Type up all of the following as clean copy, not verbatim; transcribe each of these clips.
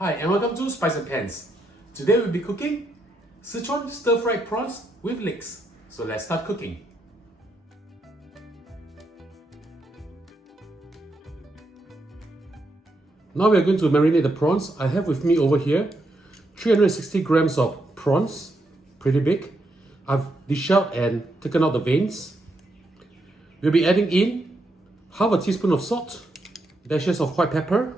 Hi and welcome to Spice and Pans. Today we'll be cooking Sichuan stir-fried prawns with leeks. So let's start cooking. Now we're going to marinate the prawns. I have with me over here 360 grams of prawns, pretty big. I've deshelled and taken out the veins. We'll be adding in half a teaspoon of salt, dashes of white pepper.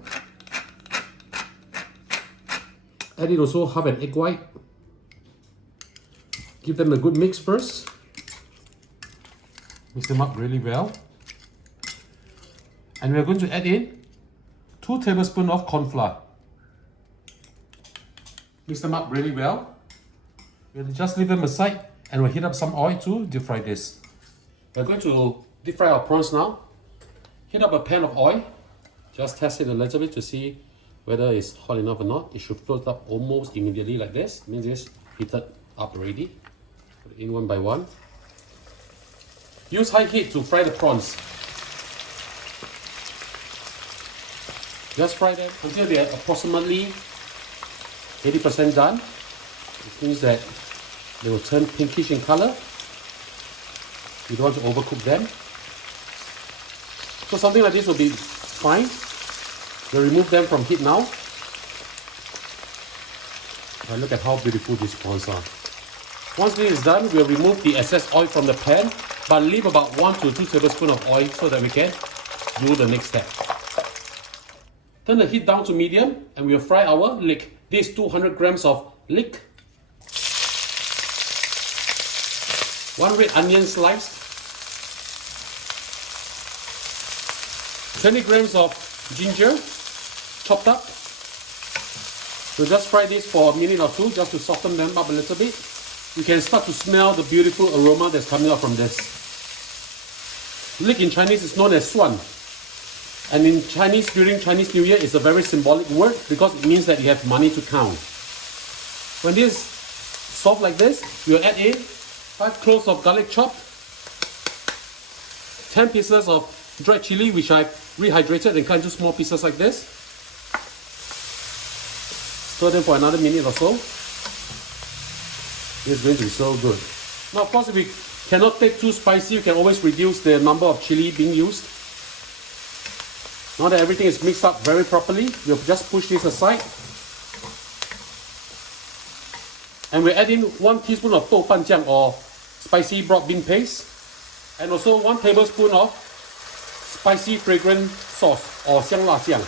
Add in also half an egg white. Give them a good mix first. Mix them up really well. And we're going to add in 2 tablespoons of cornflour. Mix them up really well. We'll just leave them aside and we'll heat up some oil to deep fry this. We're going to deep fry our prawns now. Heat up a pan of oil. Just test it a little bit to see whether it's hot enough or not. It should float up almost immediately like this. Means it's heated up already. Put it in one by one. Use high heat to fry the prawns. Just fry them until they are approximately 80% done. It means that they will turn pinkish in color. You don't want to overcook them. So something like this will be fine. We'll remove them from heat now. And look at how beautiful these prawns are. Once this is done, we'll remove the excess oil from the pan, but leave about 1 to 2 tablespoons of oil so that we can do the next step. Turn the heat down to medium and we'll fry our leek. This is 200 grams of leek. 1 red onion sliced. 20 grams of ginger chopped up. We'll just fry this for a minute or two just to soften them up a little bit. You can start to smell the beautiful aroma that's coming out from this. Leek in Chinese is known as swan. And in Chinese, during Chinese New Year, it's a very symbolic word because it means that you have money to count. When this is soft like this, we'll add in 5 cloves of garlic chopped, 10 pieces of dried chili which I've rehydrated and cut into small pieces like this. Stir them for another minute or so. It's going to be so good. Now of course, if you cannot take too spicy, you can always reduce the number of chili being used. Now that everything is mixed up very properly, we'll just push this aside. And we're adding 1 teaspoon of 豆瓣酱 or spicy broad bean paste. And also 1 tablespoon of spicy fragrant sauce or 香辣酱.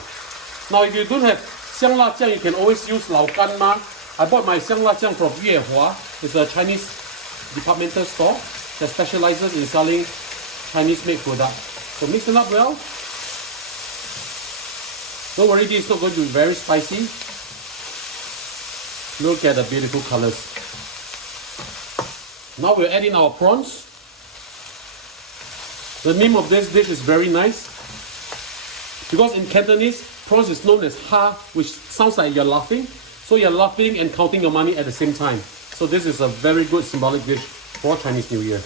Now if you don't have 香辣酱, you can always use 老干妈. I bought my 香辣酱 from Yuehua. It's a Chinese departmental store that specializes in selling Chinese made products. So mix it up well. Don't worry, this is not going to be very spicy. Look at the beautiful colors. Now we'll add in our prawns. The name of this dish is very nice because in Cantonese, prawns is known as ha, which sounds like you're laughing. So you're laughing and counting your money at the same time. So this is a very good symbolic dish for Chinese New Year.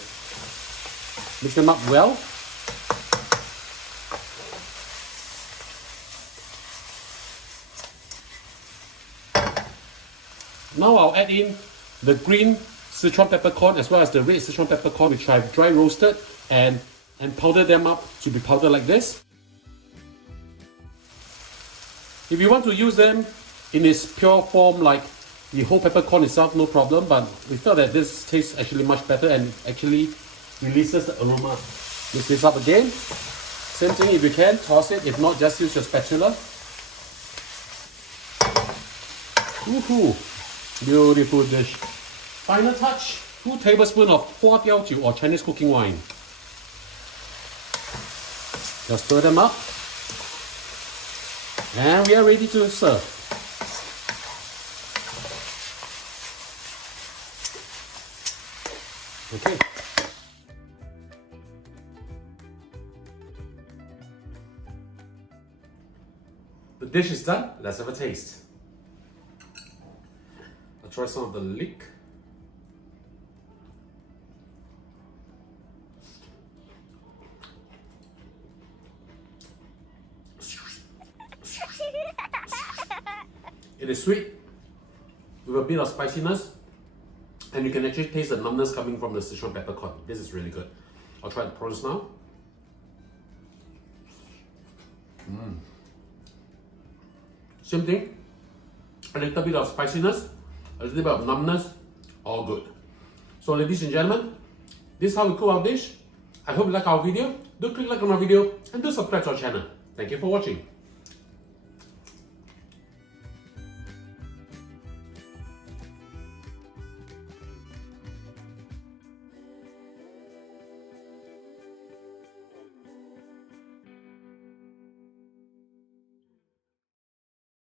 Mix them up well. Now I'll add in the green Sichuan peppercorn as well as the red Sichuan peppercorn which I've dry roasted and powder them up to be powdered like this. If you want to use them in its pure form like the whole peppercorn itself, no problem, but we felt that this tastes actually much better and actually releases the aroma. Mix this up again. Same thing, if you can, toss it. If not, just use your spatula. Woohoo! Beautiful dish. Final touch, 2 tablespoons of Hua Diaojiu or Chinese cooking wine. Just stir them up. And we are ready to serve. Okay. The dish is done. Let's have a taste. I'll try some of the leek. It is sweet with a bit of spiciness, and you can actually taste the numbness coming from the Sichuan peppercorn. This is really good. I'll try the prawns now. Same thing, a little bit of spiciness, a little bit of numbness, all good. So ladies and gentlemen, this is how we cook our dish. I hope you like our video. Do click like on our video and do subscribe to our channel. Thank you for watching.